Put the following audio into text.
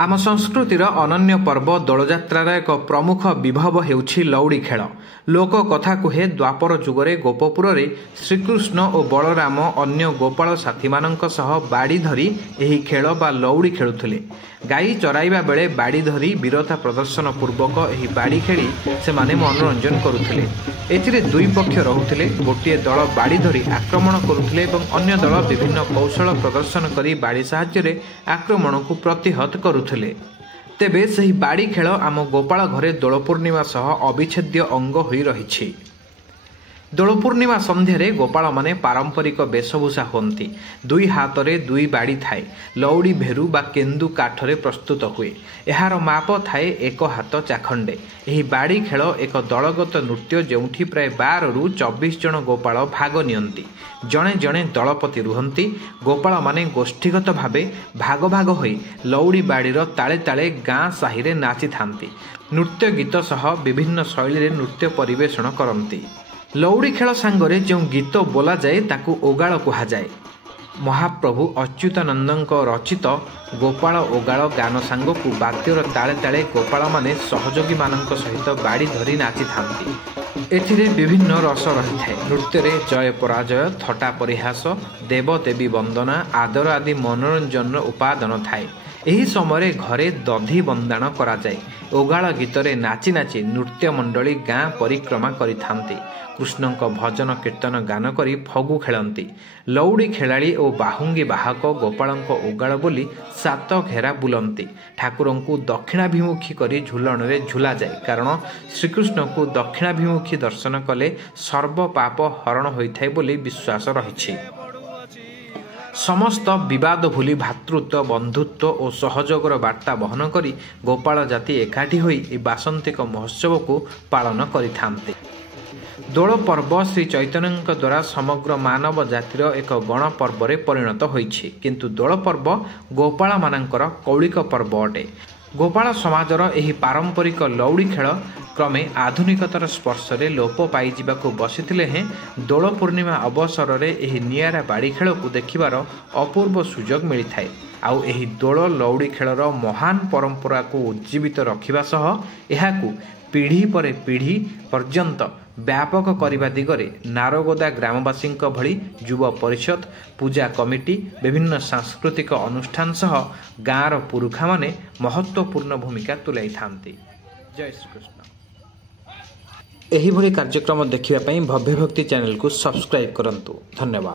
आम संस्कृतिर अनन्य पर्व दोलजात्रार एक प्रमुख विभव हेउछि लौड़ी खेल। लोक कथा कुहे द्वापर जुगरे गोपपुर श्रीकृष्ण और बलराम अन्य गोपाल साथी मानक सह बाड़ी धरी एही खेल बा लौड़ी खेलुथिले। गाई चराइबा बेले बाड़ी धरी वीरता प्रदर्शन पूर्वक एही बाड़ी खेली से माने मनोरंजन करुथिले। एथिरे दुई पक्ष रहुथिले। गोटे दल बाड़ी धरी आक्रमण करुथिले एवं अन्य दल विभिन्न कौशल प्रदर्शन करी बाड़ी साहाय्य आक्रमण को प्रतिहत करुथिले। तेबे सही बाड़ी खेल आम गोपाल घरे दोल पूर्णिमा सह अविच्छेद्य अंग होई रहिछि। दोल पूर्णिमा संध्यारे गोपाल माने पारंपरिक वेशभूषा होती। दुई हाथरे दुई बाड़ी थाए। लौड़ी भेरु बा केन्दु काठरे प्रस्तुत हुए। एहार माप थाए एक हाथ चाखंडे। एही बाड़ी खेल एक दलगत नृत्य जेउठी प्राय 12 रु 24 जन गोपाल भाग नियंती। जणे जणे दलपति रुहंती। गोपाल माने गोष्ठीगत भावे भाग भाग होई लौड़ी बाड़ीर ताले ताले गाँ साहिरे नाची थांती। नृत्य गीत सह विभिन्न शैली रे नृत्य परिवेषण करंती। लौड़ी खेल सांगरे जो गीत बोला जाए ताकू ओगाल कहा जाए। महाप्रभु अच्युतानंद रचित गोपाल ओगाल गान सांगकू बाद्यर ताले ताले गोपाल माने सहयोगी मानक सहित बाड़ी धरी नाची थांती। एथिरे विभिन्न रस रही है। नृत्य रे जय पराजय, थटा परिहास, देवदेवी वंदना, आदर आदि मनोरंजन उपादान थाए। एही समय घरे दधी बंदाण करा जाए। ओगाल गीतरे नाची नाची नृत्य मंडली गाँ परिक्रमा करिथांती। कृष्णଙ୍କ भजन कीर्तन गान करी फगु खेलती। लौड़ी खेलाड़ी और बाहुंगी बाहक गोपालଙ୍କ ओगाल बोली 7 घेरा बुलंती। ठाकुरं को दक्षिणाभिमुखी करी झुलन रे झुला जाए। कारण श्रीकृष्ण को दक्षिणाभिमुखी दर्शन कले सर्व पाप हरण होइथाय बोली विश्वास रहिछि। समस्त विवाद भूली भातृत्व, बंधुत्व और सहयोगर वार्ता बहन करी गोपाल जाति एकाठी होई बासंतिक महोत्सव को पालन करिथांते। दोल पर्व श्री चैतन्य द्वारा समग्र मानव जातिर एक गण पर्व परिणत होइछि। किंतु दोल पर्व गोपाल मानकर कौलिक पर्व अटे। गोपाल समाजर एही पारंपरिक लौड़ी खेल क्रमे आधुनिकतार स्पर्शरे लोप पाई जिबाकू बसिथिले हें दोल पूर्णिमा अवसर रे एही नियारा बाड़ी खेल को देखिबार अपूर्व सुजोग मिलिथाए। आउ एही दोल लौड़ी खेलर महान परंपरा को उज्जीवित रखिबा सह एहाकू पीढ़ी पर पीढ़ी पर्यंत व्यापक करने दिगरे नारगोदा ग्रामवासी भली युवा परिषद, पूजा कमिटी, विभिन्न सांस्कृतिक अनुष्ठान सह गाँवर पुरुखा माने महत्वपूर्ण भूमिका तुलाई थांती। जय श्रीकृष्ण। एही भली कार्यक्रम देखिबा पई भव्य भक्ति चैनल को सब्सक्राइब करंतु। धन्यवाद।